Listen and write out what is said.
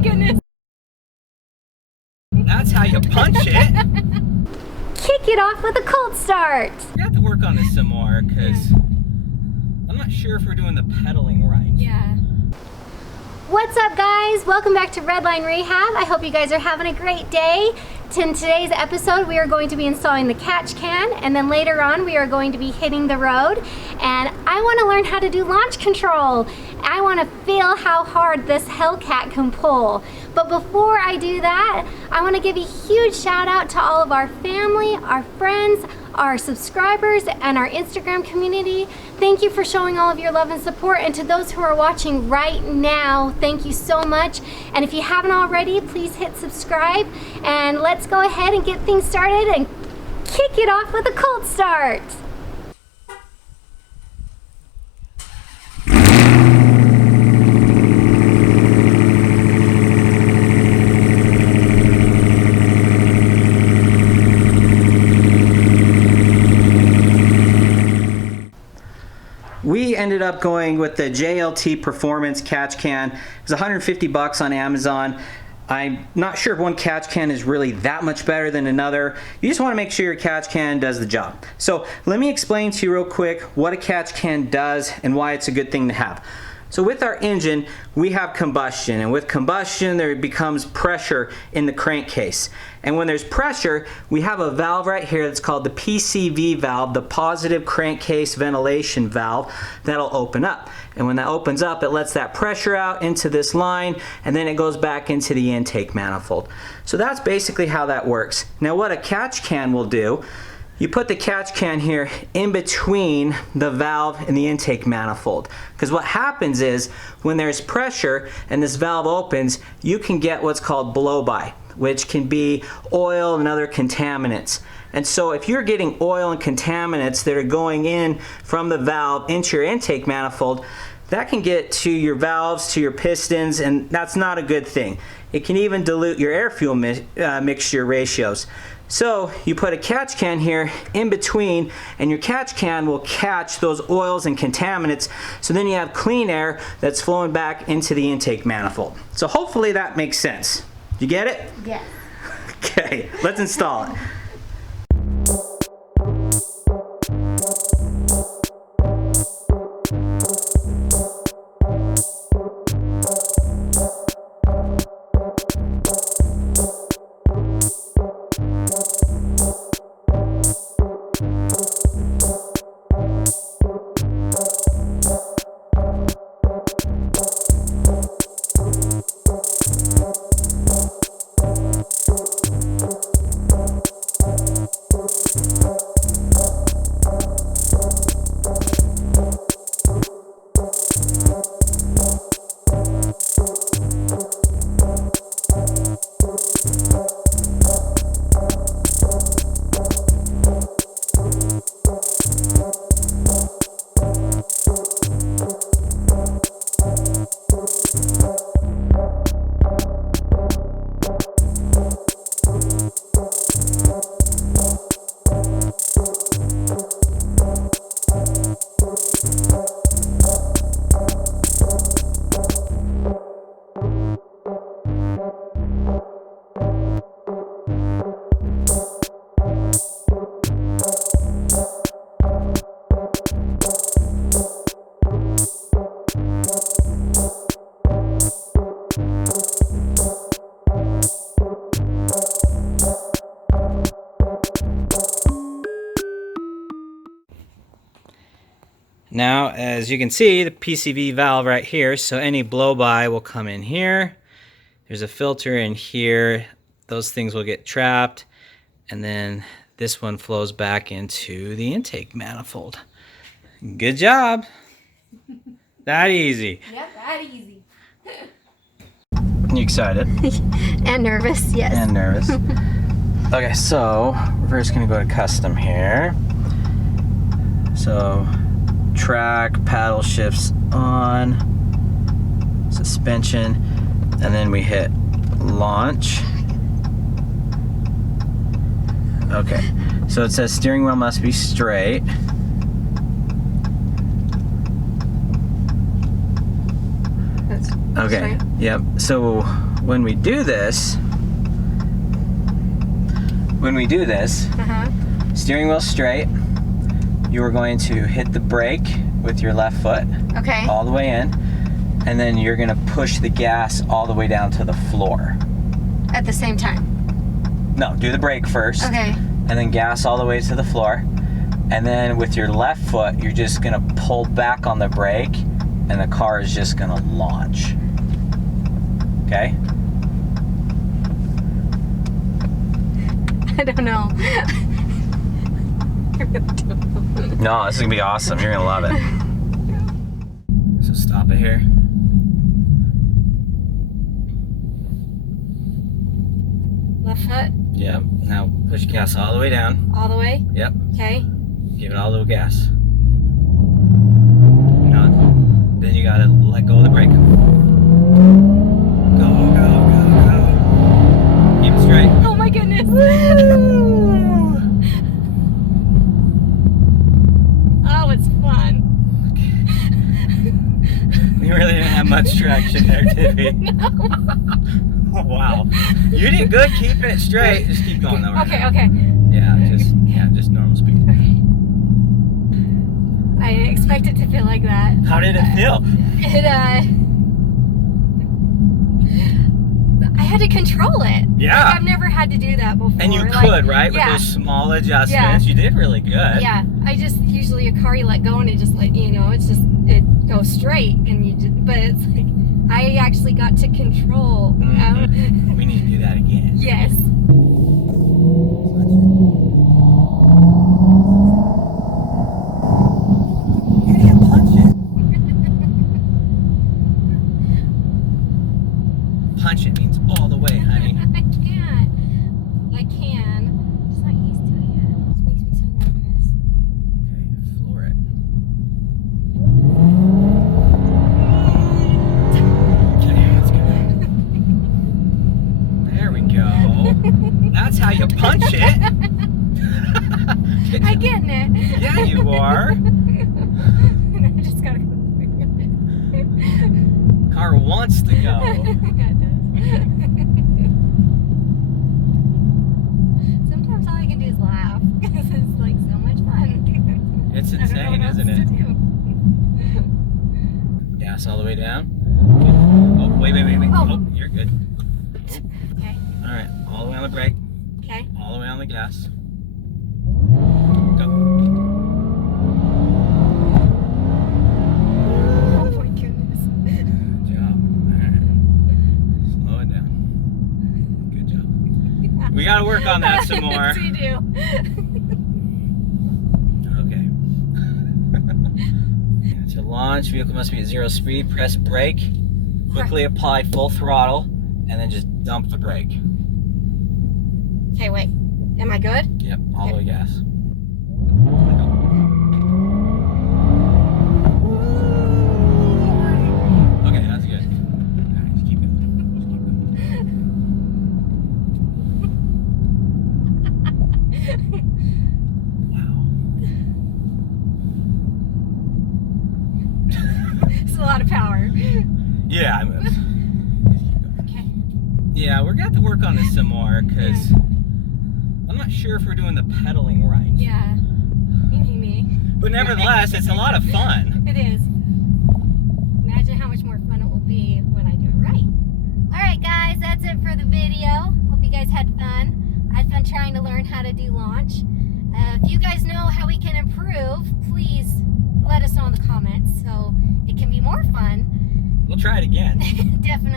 my goodness. That's how you punch it. Kick it off with a cold start. We have to work on this some more because I'm not sure if we're doing the pedaling right. Yeah. What's up, guys? Welcome back to Redline Rehab. I hope you guys are having a great day. In today's episode, we are going to be installing the catch can, and then later on we are going to be hitting the road, and I want to learn how to do launch control. I want to feel how hard this Hellcat can pull. But before I do that, I want to give a huge shout out to all of our family, our friends, our subscribers, and our Instagram community. Thank you for showing all of your love and support, and to those who are watching right now, thank you so much. And if you haven't already, please hit subscribe, and let's go ahead and get things started and kick it off with a cold start. We ended up going with the JLT Performance Catch Can. It's 150 bucks on Amazon. I'm not sure if one catch can is really that much better than another. You just want to make sure your catch can does the job. So let me explain to you real quick what a catch can does and why it's a good thing to have. So with our engine, we have combustion, and with combustion there becomes pressure in the crankcase. And when there's pressure, we have a valve right here that's called the PCV valve, the positive crankcase ventilation valve, that'll open up. And when that opens up, it lets that pressure out into this line, and then it goes back into the intake manifold. So that's basically how that works. Now what a catch can will do, you put the catch can here in between the valve and the intake manifold. Because what happens is when there's pressure and this valve opens, you can get what's called blow-by, which can be oil and other contaminants. And so if you're getting oil and contaminants that are going in from the valve into your intake manifold, that can get to your valves, to your pistons, and that's not a good thing. It can even dilute your air-fuel mixture ratios. So you put a catch can here in between, and your catch can will catch those oils and contaminants, so then you have clean air that's flowing back into the intake manifold. So hopefully that makes sense. You get it? Yes. Okay, let's install it. Now, as you can see, the PCV valve right here, so any blow-by will come in here. There's a filter in here. Those things will get trapped, and then this one flows back into the intake manifold. Good job. That easy. Yep, that easy. You excited? And nervous, yes. And nervous. Okay, so we're first gonna go to custom here. So track, paddle shifts on, suspension, and then we hit launch. Okay, so it says steering wheel must be straight. That's Okay, straight. yep. So when we do this, steering wheel straight, you are going to hit the brake with your left foot. Okay. All the way in, and then you're gonna push the gas all the way down to the floor. At the same time. No, do the brake first. Okay. And then gas all the way to the floor. And then with your left foot, you're just gonna pull back on the brake, and the car is just gonna launch. Okay? I don't know. No, this is gonna be awesome. You're gonna love it. So stop it here. Left foot, Yep. Now push gas all the way down. all the way. Yep. Okay. Give it all the gas. Now, then you gotta let go of the brake. Go, go, go, go. Keep it straight. Oh my goodness. Oh, it's fun. We really didn't have much traction there, did we? No. Oh, wow. You did good keeping it straight. Just keep going though. Right Okay, now. okay. Yeah, just normal speed. Okay. I didn't expect it to feel like that. How did it feel? I had to control it. Yeah. Like, I've never had to do that before. And you Like, could, right? Yeah. With those small adjustments. You did really good. Yeah. I just, usually a car you let go and it just like, you know, it's just, it goes straight and you just, but it's like, I actually got to control. Mm-hmm. We need to do that again. Yes. Yeah, punch it. Punch it means all the way, honey. I can't. I can. I'm just not used to it yet. This makes me so nervous. Okay, floor it. Okay, that's good. There we go. That's how you punch it. I'm getting it. Yeah, you are. I just gotta go. Car wants to go. Yeah, it does. Sometimes all I can do is laugh because it's like so much fun. It's I don't know insane, what else isn't to it? do. Gas all the way down. Oh, wait. Oh. Oh, you're good. Okay. All right, all the way on the brake, Okay. all the way on the gas. Go. Oh my goodness. Good job. All right. Slow it down. Good job. We gotta work on that some more. Yes, you do. Okay. To launch, vehicle must be at 0 speed. Press brake. Quickly apply full throttle, and then just dump the brake. Okay, wait. Am I good? Yep, all the way gas. Okay, that's good. Alright, just keep going. Wow. It's a lot of power. Yeah, Okay. yeah, we're gonna have to work on this some more because I'm not sure if we're doing the pedaling right. Yeah. Me. But nevertheless, it's a lot of fun. It is. Imagine how much more fun it will be when I do it right. Alright guys, that's it for the video. Hope you guys had fun. I had fun trying to learn how to do launch. If you guys know how we can improve, please let us know in the comments so it can be more fun. We'll try it again. Definitely.